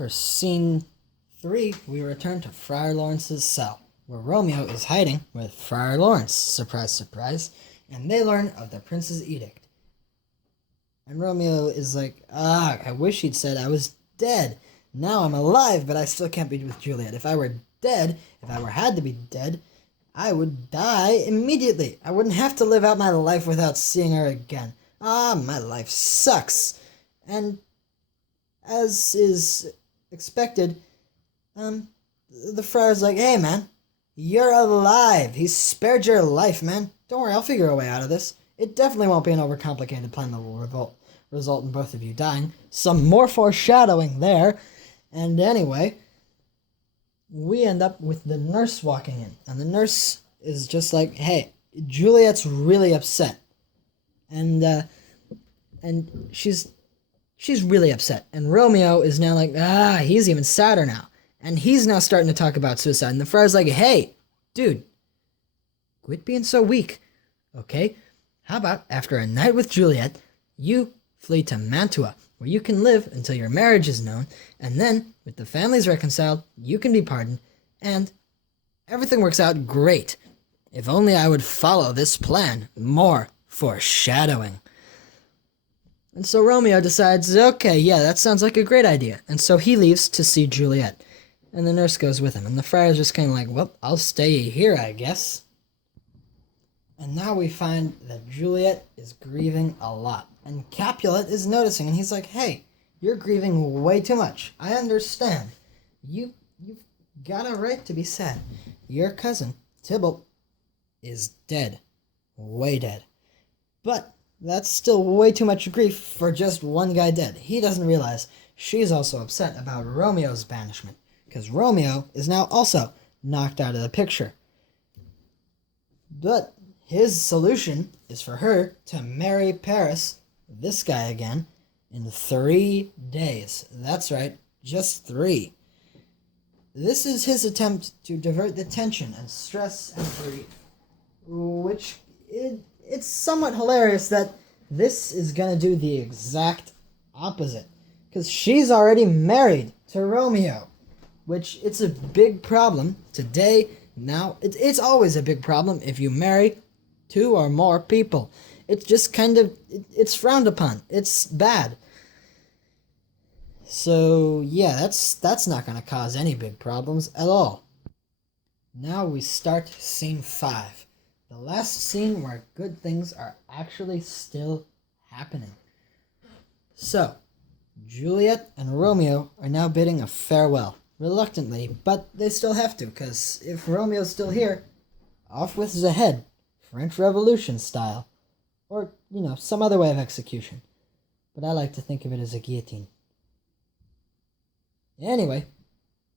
For scene 3, we return to Friar Lawrence's cell, where Romeo is hiding with Friar Lawrence, surprise, surprise, and they learn of the prince's edict. And Romeo is like, I wish he'd said I was dead. Now I'm alive, but I still can't be with Juliet. If I were dead, if I had to be dead, I would die immediately. I wouldn't have to live out my life without seeing her again. My life sucks. And as is expected, the friar's like, hey man, you're alive. He spared your life, man. Don't worry, I'll figure a way out of this. It definitely won't be an overcomplicated plan that will result in both of you dying. Some more foreshadowing there. And anyway, we end up with the nurse walking in. And the nurse is just like, hey, Juliet's really upset. And she's really upset. And Romeo is now like, he's even sadder now. And he's now starting to talk about suicide. And the friar's like, hey, dude, quit being so weak, okay? How about after a night with Juliet, you flee to Mantua, where you can live until your marriage is known, and then, with the families reconciled, you can be pardoned, and everything works out great. If only I would follow this plan. More foreshadowing. And so Romeo decides, okay, yeah, that sounds like a great idea. And so he leaves to see Juliet. And the nurse goes with him. And the friar's just kind of like, well, I'll stay here, I guess. And now we find that Juliet is grieving a lot. And Capulet is noticing. And he's like, hey, you're grieving way too much. I understand. You've got a right to be sad. Your cousin, Tybalt, is dead. Way dead. But that's still way too much grief for just one guy dead. He doesn't realize she's also upset about Romeo's banishment, because Romeo is now also knocked out of the picture. But his solution is for her to marry Paris, this guy again, in 3 days. That's right, just 3. This is his attempt to divert the tension and stress and grief, which it's somewhat hilarious that this is going to do the exact opposite. Because she's already married to Romeo. Which, it's a big problem today. Now, it's always a big problem if you marry 2 or more people. It's just kind of, it's frowned upon. It's bad. So, yeah, that's not going to cause any big problems at all. Now we start scene 5. The last scene where good things are actually still happening. So, Juliet and Romeo are now bidding a farewell. Reluctantly, but they still have to, because if Romeo's still here, off with the head, French Revolution style. Or, some other way of execution. But I like to think of it as a guillotine. Anyway,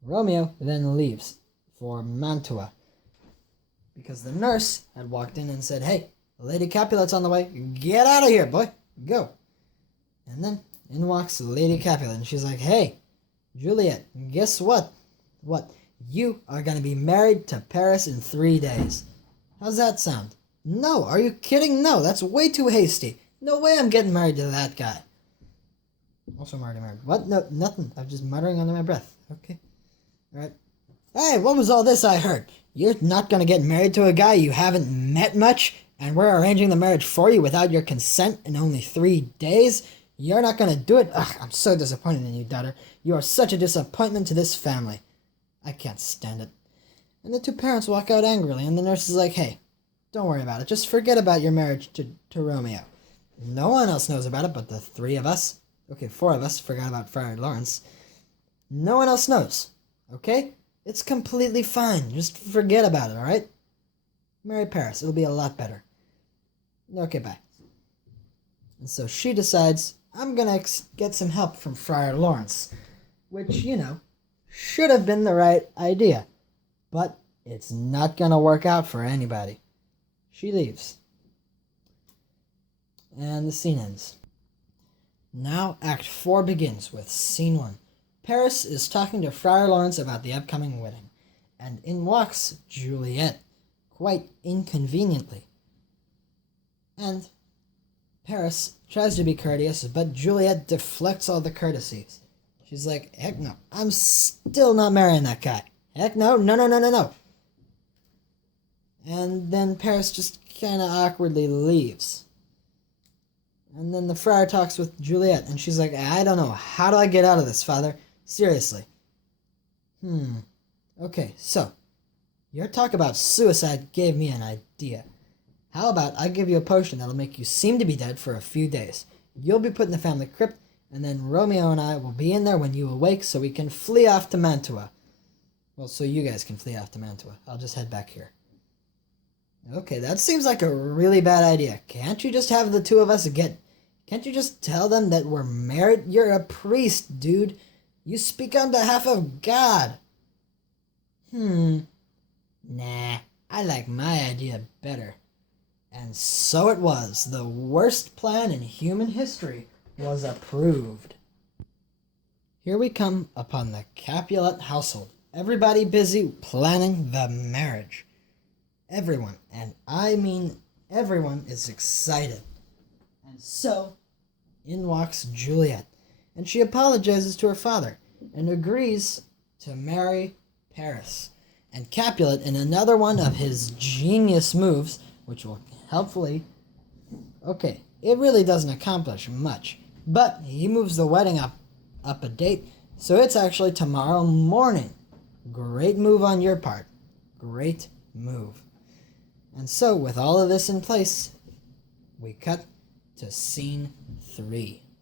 Romeo then leaves for Mantua, because the nurse had walked in and said, hey, Lady Capulet's on the way. Get out of here, boy. Go. And then in walks Lady Capulet, and she's like, hey, Juliet, guess what? What? You are going to be married to Paris in 3 days. How's that sound? No, are you kidding? No, that's way too hasty. No way I'm getting married to that guy. Also, I'm already married. What? No, nothing. I'm just muttering under my breath. Okay. Alright. Hey, what was all this I heard? You're not going to get married to a guy you haven't met much, and we're arranging the marriage for you without your consent in only 3 days? You're not going to do it? Ugh, I'm so disappointed in you, daughter. You are such a disappointment to this family. I can't stand it. And the 2 parents walk out angrily, and the nurse is like, hey, don't worry about it. Just forget about your marriage to Romeo. No one else knows about it but the 3 of us. Okay, 4 of us forgot about Friar Lawrence. No one else knows. Okay? It's completely fine. Just forget about it, alright? Marry Paris. It'll be a lot better. Okay, bye. And so she decides, I'm gonna get some help from Friar Lawrence. Which, should have been the right idea. But it's not gonna work out for anybody. She leaves. And the scene ends. Now Act 4 begins with Scene 1. Paris is talking to Friar Lawrence about the upcoming wedding. And in walks Juliet, quite inconveniently. And Paris tries to be courteous, but Juliet deflects all the courtesies. She's like, heck no, I'm still not marrying that guy. Heck no, no, no, no, no, no. And then Paris just kind of awkwardly leaves. And then the friar talks with Juliet, and she's like, I don't know. How do I get out of this, Father? Seriously. Okay, so, your talk about suicide gave me an idea. How about I give you a potion that'll make you seem to be dead for a few days. You'll be put in the family crypt, and then Romeo and I will be in there when you awake so we can flee off to Mantua. Well, so you guys can flee off to Mantua. I'll just head back here. Okay, that seems like a really bad idea. Can't you just have the two of us get... Can't you just tell them that we're married? You're a priest, dude. You speak on behalf of God. Nah, I like my idea better. And so it was. The worst plan in human history was approved. Here we come upon the Capulet household. Everybody busy planning the marriage. Everyone, and I mean everyone, is excited. And so, in walks Juliet, and she apologizes to her father and agrees to marry Paris. And Capulet, in another one of his genius moves, which will helpfully... Okay, it really doesn't accomplish much, but he moves the wedding up a date, so it's actually tomorrow morning. Great move on your part. Great move. And so, with all of this in place, we cut to scene 3.